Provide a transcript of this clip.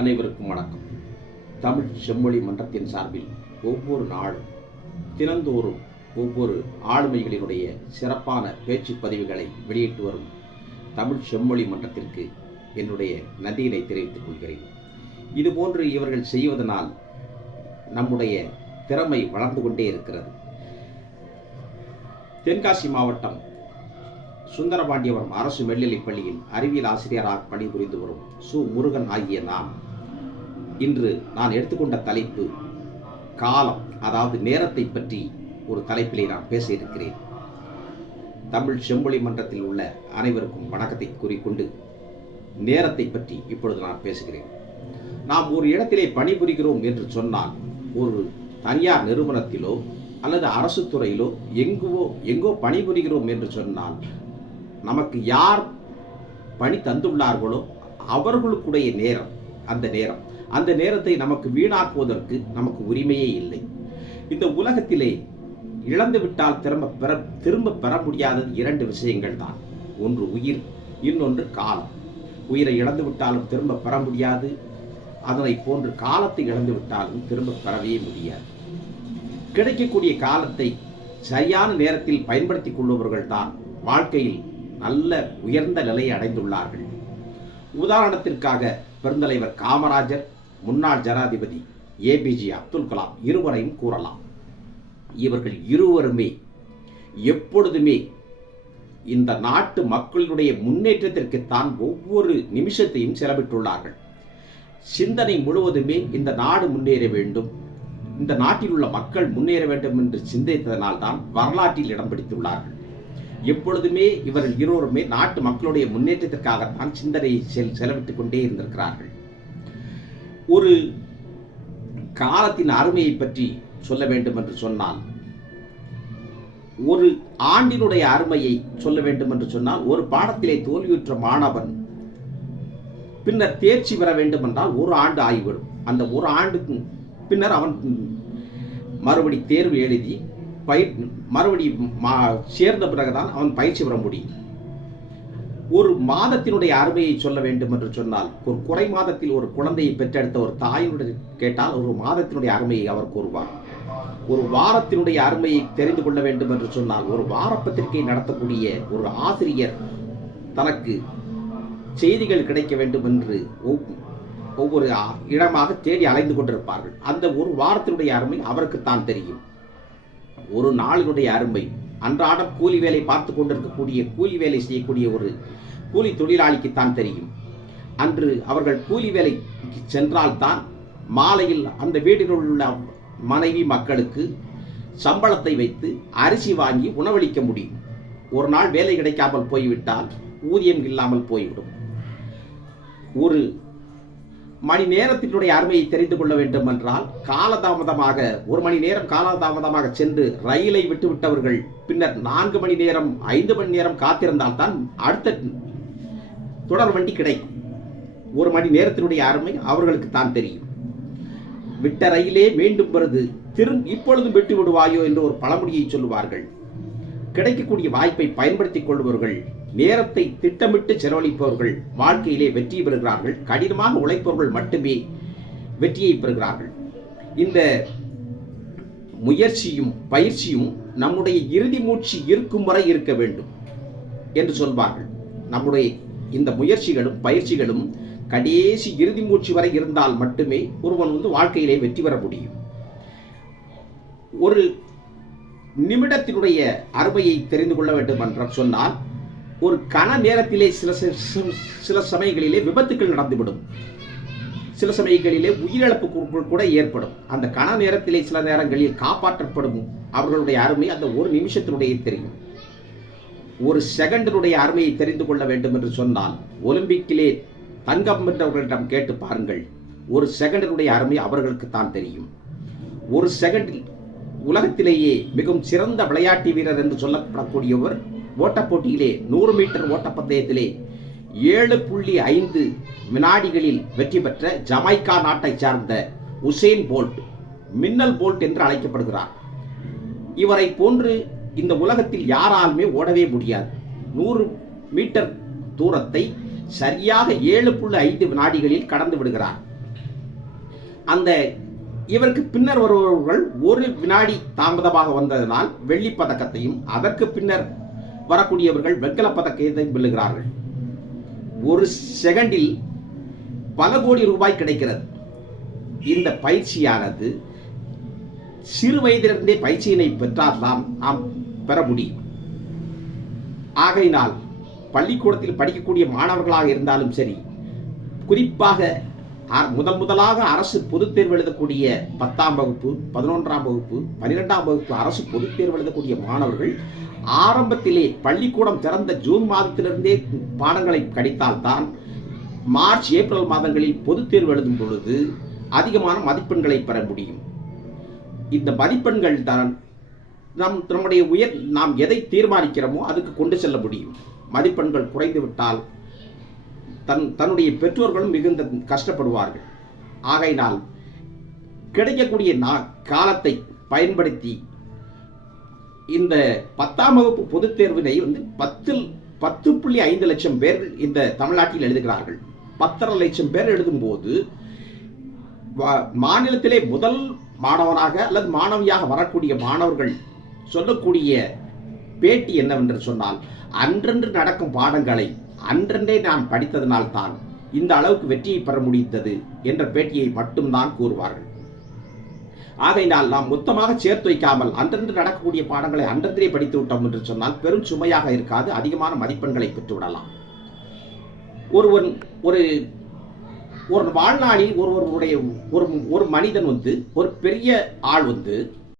அனைவருக்கும் வணக்கம். தமிழ் செம்மொழி மன்றத்தின் சார்பில் ஒவ்வொரு நாளும் தினந்தோறும் ஒவ்வொரு ஆளுமைகளினுடைய சிறப்பான பேச்சு பதிவுகளை வெளியிட்டு வரும் தமிழ் செம்மொழி மன்றத்திற்கு என்னுடைய நன்றியினை தெரிவித்துக் கொள்கிறேன். இதுபோன்று இவர்கள் செய்வதனால் நம்முடைய திறமை வளர்ந்து கொண்டே இருக்கிறது. தென்காசி மாவட்டம் சுந்தரபாண்டியபுரம் அரசு மேல்நிலைப் பள்ளியில் அறிவியல் ஆசிரியராக பணிபுரிந்து வரும் சு முருகன் ஆகிய இன்று நான் எடுத்துக்கொண்ட தலைப்பு காலம், அதாவது நேரத்தை பற்றி ஒரு தலைப்பிலே நான் பேச இருக்கிறேன். தமிழ் செம்மொழி மன்றத்தில் உள்ள அனைவருக்கும் வணக்கத்தை கூறிக்கொண்டு நேரத்தை பற்றி இப்பொழுது நான் பேசுகிறேன். நாம் ஒரு இடத்திலே பணிபுரிகிறோம் என்று சொன்னால், ஒரு தனியார் நிறுவனத்திலோ அல்லது அரசு துறையிலோ எங்கோ பணிபுரிகிறோம் என்று சொன்னால், நமக்கு யார் பணி தந்துள்ளார்களோ அவர்களுக்குடைய நேரம், அந்த நேரத்தை நமக்கு வீணாக்குவதற்கு நமக்கு உரிமையே இல்லை. இந்த உலகத்திலே இழந்துவிட்டால் திரும்ப பெற முடியாதது இரண்டு விஷயங்கள் தான். ஒன்று உயிர், இன்னொன்று காலம். உயிரை இழந்து விட்டாலும் திரும்ப பெற முடியாது, அதனை போன்று காலத்தை இழந்து விட்டாலும் திரும்ப பெறவே முடியாது. கிடைக்கக்கூடிய காலத்தை சரியான நேரத்தில் பயன்படுத்திக் கொள்பவர்கள் தான் வாழ்க்கையில் நல்ல உயர்ந்த நிலையை அடைந்துள்ளார்கள். உதாரணத்திற்காக பெருந்தலைவர் காமராஜர், முன்னாள் ஜனாதிபதி APJ அப்துல் கலாம் இருவரையும் கூறலாம். இவர்கள் இருவருமே எப்பொழுதுமே இந்த நாட்டு மக்களுடைய முன்னேற்றத்திற்குத்தான் ஒவ்வொரு நிமிஷத்தையும் செலவிட்டுள்ளார்கள். சிந்தனை முழுவதுமே இந்த நாடு முன்னேற வேண்டும், இந்த நாட்டில் உள்ள மக்கள் முன்னேற வேண்டும் என்று சிந்தித்ததனால்தான் வரலாற்றில் இடம் பிடித்துள்ளார்கள். எப்பொழுதுமே இவர்கள் இருவருமே நாட்டு மக்களுடைய முன்னேற்றத்திற்காகத்தான் சிந்தனையை செலவிட்டுக் கொண்டே இருந்திருக்கிறார்கள். ஒரு காலத்தின் அருமையை பற்றி சொல்ல வேண்டும் என்று சொன்னால், ஒரு ஆண்டினுடைய அருமையை சொல்ல வேண்டும் என்று சொன்னால், ஒரு பாடத்திலே தோல்வியுற்ற மாணவன் பின்னர் தேர்ச்சி பெற வேண்டும் என்றால் ஒரு ஆண்டு ஆகிவிடும். அந்த ஒரு ஆண்டுக்கு பின்னர் அவன் மறுபடி தேர்வு எழுதி மறுபடி சேர்ந்த பிறகுதான் அவன் பயிற்சி பெற முடியும். ஒரு மாதத்தினுடைய அருமையை சொல்ல வேண்டும் என்று சொன்னால், ஒரு குறை மாதத்தில் ஒரு குழந்தையை பெற்றெடுத்த ஒரு தாயினுடைய கேட்டால் ஒரு மாதத்தினுடைய அருமையை அவர் கூறுவார். ஒரு வாரத்தினுடைய அருமையை தெரிந்து கொள்ள வேண்டும் என்று சொன்னால், ஒரு வாரப்பத்திரிகை நடத்தக்கூடிய ஒரு ஆசிரியர் தனக்கு செய்திகள் கிடைக்க வேண்டும் என்று ஒவ்வொரு இடமாக தேடி அலைந்து கொண்டிருப்பார்கள். அந்த ஒரு வாரத்தினுடைய அருமை அவருக்குத்தான் தெரியும். ஒரு நாளினுடைய அருமை அன்றாடம் கூலி வேலை பார்த்து கொண்டிருக்கக்கூடிய கூலி வேலை செய்யக்கூடிய ஒரு கூலி தொழிலாளிக்குத்தான் தெரியும். அன்று அவர்கள் கூலி வேலைக்கு சென்றால்தான் மாலையில் அந்த வீட்டில் உள்ள மனைவி மக்களுக்கு சம்பளத்தை வைத்து அரிசி வாங்கி உணவளிக்க முடியும். ஒரு நாள் வேலை கிடைக்காமல் போய்விட்டால் ஊதியம் இல்லாமல் போய்விடும். ஒரு மணி நேரத்தினுடைய அருமையை தெரிந்து கொள்ள வேண்டும் என்றால், காலதாமதமாக ஒரு மணி நேரம் காலதாமதமாக சென்று ரயிலை விட்டுவிட்டவர்கள் பின்னர் 4 மணி நேரம் 5 மணி நேரம் காத்திருந்தால்தான் அடுத்த தொடர் வண்டி கிடைக்கும். ஒரு மணி நேரத்தினுடைய அருமை அவர்களுக்கு தான் தெரியும். விட்ட ரயிலே மீண்டும் வருது, இப்பொழுதும் விட்டு விடுவாயோ என்று ஒரு பழமொழியை சொல்லுவார்கள். கிடைக்கக்கூடிய வாய்ப்பை பயன்படுத்திக் கொள்பவர்கள், நேரத்தை திட்டமிட்டு செலவழிப்பவர்கள் வாழ்க்கையிலே வெற்றி பெறுகிறார்கள். கடினமாக உழைப்பவர்கள் மட்டுமே வெற்றியை பெறுகிறார்கள். இந்த முயற்சியும் பயிற்சியும் நம்முடைய இறுதி மூச்சு இருக்கும் வரை இருக்க வேண்டும் என்று சொல்வார்கள். நம்முடைய இந்த முயற்சிகளும் பயிற்சிகளும் கடைசி இறுதி மூச்சு வரை இருந்தால் மட்டுமே ஒருவன் வாழ்க்கையிலே வெற்றி பெற முடியும். ஒரு நிமிடத்தினுடைய அருமையை தெரிந்து கொள்ள வேண்டும் என்று சொன்னால், ஒரு கன நேரத்திலே சில சமயங்களிலே விபத்துக்கள் நடந்துவிடும், சில சமயங்களிலே உயிரிழப்பு கூட ஏற்படும். அந்த கன நேரத்திலே சில நேரங்களில் காப்பாற்றப்படும் அவர்களுடைய அருமை அந்த ஒரு நிமிஷத்தினுடைய தெரியும். ஒரு செகண்டினுடைய அருமையை தெரிந்து கொள்ள வேண்டும் என்று சொன்னால், ஒலிம்பிக்கிலே தங்கம் வென்றவர்களிடம் கேட்டு பாருங்கள், ஒரு செகண்டினுடைய அருமை அவர்களுக்கு தான் தெரியும். ஒரு செகண்டில் உலகத்திலேயே மிகவும் சிறந்த விளையாட்டு வீரர் என்று சொல்லப்படக்கூடியவர் ஓட்டப் போட்டியிலே 100 மீட்டர் ஓட்டப்பந்தயத்திலே 7.5 வினாடிகளில் வெற்றி பெற்ற ஜமைக்கா நாட்டை சார்ந்த உசேன் போல்ட், மின்னல் போல்ட் என்று அழைக்கப்படுகிறார். இவரை போன்று இந்த உலகத்தில் யாராலுமே ஓடவே முடியாது. 100 மீட்டர் தூரத்தை சரியாக 7.5 வினாடிகளில் கடந்து விடுகிறார். அந்த இவருக்கு பின்னர் வருபவர்கள் ஒரு வினாடி தாமதமாக வந்ததனால் வெள்ளிப் பதக்கத்தையும், அதற்கு பின்னர் வரக்கூடியவர்கள் வெண்கலப் பதக்கத்தையும் வெல்லுகிறார்கள். ஒரு செகண்டில் பல கோடி ரூபாய் கிடைக்கிறது. இந்த பயிற்சியானது சிறு வயதிலிருந்தே பயிற்சியினை பெற்றால்தான் நாம் பெற முடியும். ஆகையினால் பள்ளிக்கூடத்தில் படிக்கக்கூடிய மாணவர்களாக இருந்தாலும் சரி, குறிப்பாக முதலாக அரசு பொதுத் தேர்வு எழுதக்கூடிய 10ஆம் வகுப்பு, 11ஆம் வகுப்பு, 12ஆம் வகுப்பு அரசு பொதுத் தேர்வு எழுதக்கூடிய மாணவர்கள் ஆரம்பத்திலே பள்ளிக்கூடம் திறந்த ஜூன் மாதத்திலிருந்தே பாடங்களை படித்தால்தான் மார்ச், ஏப்ரல் மாதங்களில் பொதுத் தேர்வு எழுதும் பொழுது அதிகமான மதிப்பெண்களை பெற முடியும். இந்த மதிப்பெண்கள் தான் நாம் எதை தீர்மானிக்கிறோமோ அதுக்கு கொண்டு செல்ல முடியும். மதிப்பெண்கள் குறைந்து விட்டால் தன்னுடைய பெற்றோர்களும் மிகுந்த கஷ்டப்படுவார்கள். ஆகையினால் கிடைக்கக்கூடிய காலத்தை பயன்படுத்தி இந்த 10ஆம் வகுப்பு பொதுத் தேர்வினை 10.5 லட்சம் பேர் இந்த தமிழ்நாட்டில் எழுதுகிறார்கள். 10.5 லட்சம் பேர் எழுதும்போது மாநிலத்திலே முதல் மாணவனாக அல்லது மாணவியாக வரக்கூடிய மாணவர்கள் சொல்லக்கூடிய பேட்டி என்னவென்று சொன்னால், அன்றன்று நடக்கும் பாடங்களை அன்றன்றே நான் படித்ததனால்தான் இந்த அளவுக்கு வெற்றியை பெற முடிந்தது என்ற பேட்டியை மட்டும்தான் கூறுவார்கள். ஆகையினால் நாம் மொத்தமாக சேர்த்து வைக்காமல் அன்றன்று நடக்கக்கூடிய பாடங்களை அன்றன்றே படித்து விட்டோம் என்று சொன்னால் பெரும் சுமையாக இருக்காது, அதிகமான மதிப்பெண்களை பெற்றுவிடலாம். ஒரு வாழ்நாளில் ஒரு மனிதன் ஒரு பெரிய ஆள்